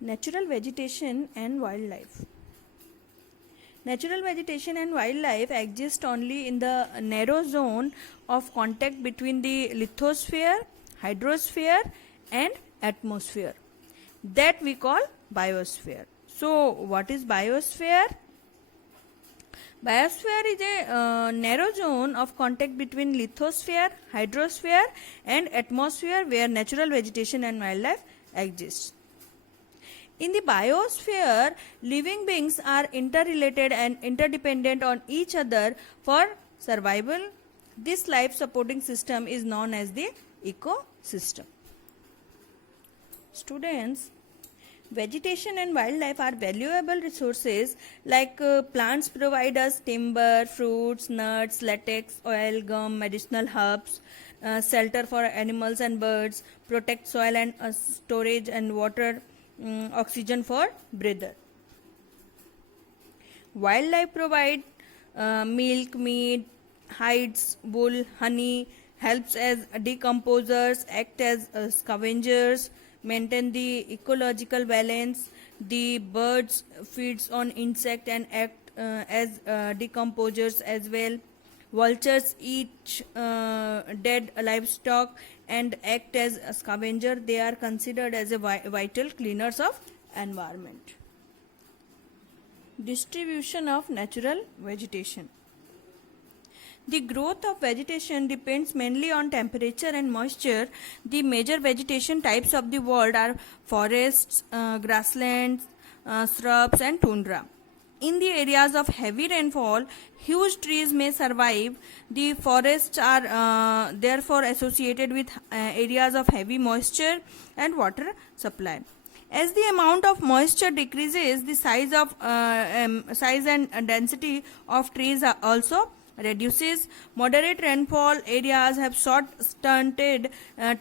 Natural vegetation and wildlife. Natural vegetation and wildlife exist only in the narrow zone of contact between the lithosphere, hydrosphere, and atmosphere, that we call biosphere. So, what is biosphere? Biosphere is a narrow zone of contact between lithosphere, hydrosphere, and atmosphere where natural vegetation and wildlife exists. In the biosphere, living beings are interrelated and interdependent on each other for survival. This life supporting system is known as the ecosystem. Students, vegetation and wildlife are valuable resources like plants provide us timber, fruits, nuts, latex, oil, gum, medicinal herbs, shelter for animals and birds, protect soil and storage and water, oxygen for breather. Wildlife provide milk, meat, hides, wool, honey, helps as decomposers, act as scavengers, maintain the ecological balance. The birds feeds on insect and act as decomposers as well. Vultures eat dead livestock and act as a scavenger. They are considered as a vital cleaners of environment. Distribution of natural vegetation. The growth of vegetation depends mainly on temperature and moisture. The major vegetation types of the world are forests, grasslands, shrubs, and tundra. In the areas of heavy rainfall, huge trees may survive. The forests are therefore associated with areas of heavy moisture and water supply. As the amount of moisture decreases, the size and density of trees are also reduces. Moderate rainfall areas have short stunted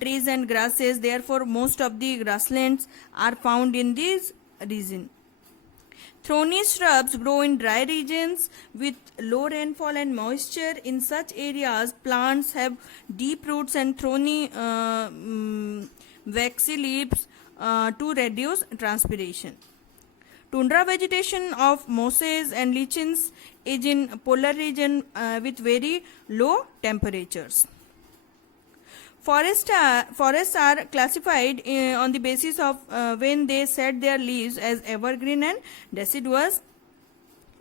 trees and grasses. Therefore, most of the grasslands are found in this region. Thorny shrubs grow in dry regions with low rainfall and moisture. In such areas, plants have deep roots and thorny waxy leaves to reduce transpiration. Tundra vegetation of mosses and lichens is in polar region with very low temperatures. Forests are classified on the basis of when they shed their leaves as evergreen and deciduous.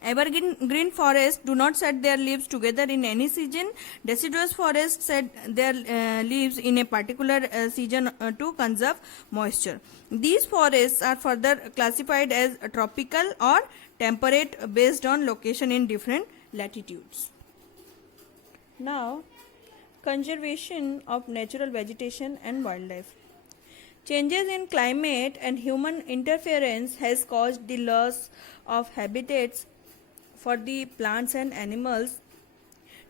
Evergreen forests do not shed their leaves together in any season. Deciduous forests shed their leaves in a particular season to conserve moisture. These forests are further classified as tropical or temperate based on location in different latitudes. Now, conservation of natural vegetation and wildlife. Changes in climate and human interference has caused the loss of habitats for the plants and animals.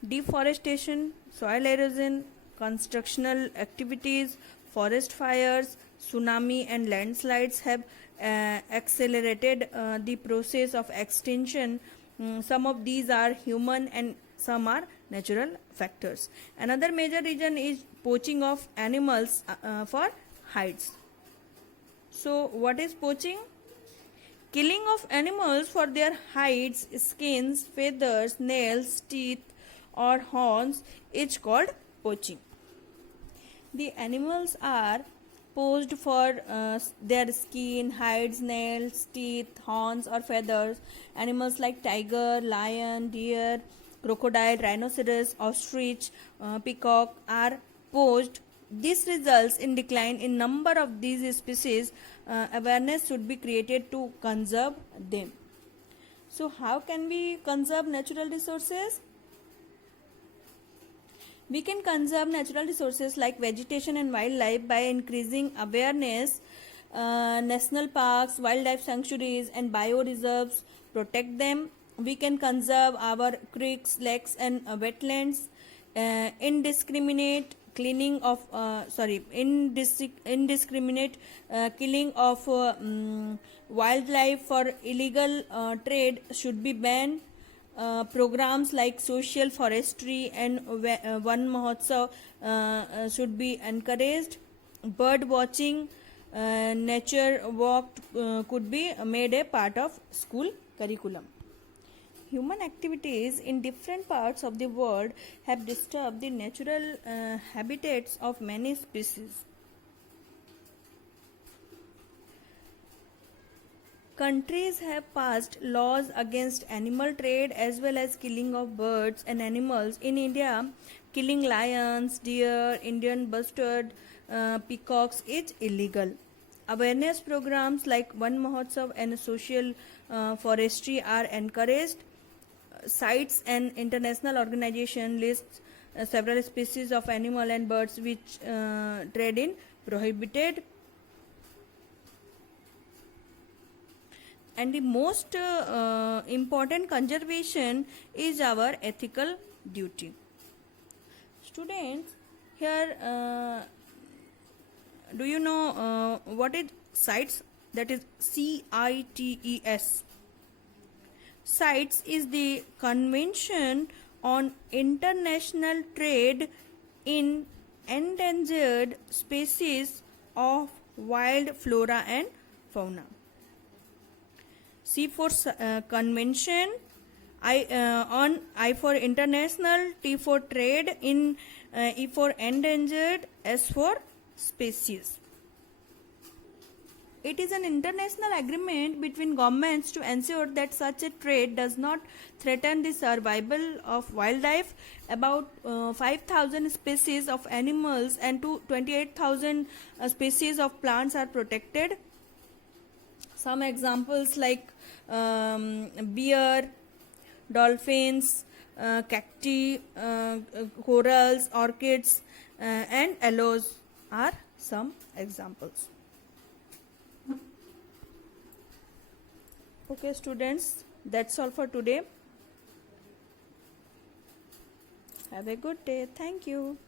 Deforestation, soil erosion, constructional activities, forest fires, tsunami and landslides have accelerated the process of extinction. Some of these are human and some are natural factors. Another major reason is poaching of animals for hides. So, what is poaching? Killing of animals for their hides, skins, feathers, nails, teeth, or horns is called poaching. The animals are poached for their skin, hides, nails, teeth, horns, or feathers. Animals like tiger, lion, deer, crocodile, rhinoceros, ostrich, peacock are poached. This results in decline in number of these species. Awareness should be created to conserve them. So, how can we conserve natural resources? We can conserve natural resources like vegetation and wildlife by increasing awareness. National parks, wildlife sanctuaries, and bioreserves, protect them. We can conserve our creeks, lakes, and wetlands. Indiscriminate killing of wildlife for illegal trade should be banned. Programs like social forestry and Van Mahotsav should be encouraged. Bird watching nature walk could be made a part of school curriculum. Human activities in different parts of the world have disturbed the natural habitats of many species. Countries have passed laws against animal trade as well as killing of birds and animals. In India, killing lions, deer, Indian bustard, peacocks is illegal. Awareness programs like Van Mahotsav and social forestry are encouraged. CITES, an international organization, lists several species of animal and birds which trade in prohibited. And the most important conservation is our ethical duty. Students, here do you know what is CITES? That is CITES. CITES is the Convention on International Trade in Endangered Species of Wild Flora and Fauna. C for convention, I for international, T for trade, E for endangered, S for species. It is an international agreement between governments to ensure that such a trade does not threaten the survival of wildlife. About 5,000 species of animals and 28,000 species of plants are protected. Some examples like bear, dolphins, cacti, corals, orchids, and aloes are some examples. Okay, students, that's all for today. Have a good day. Thank you.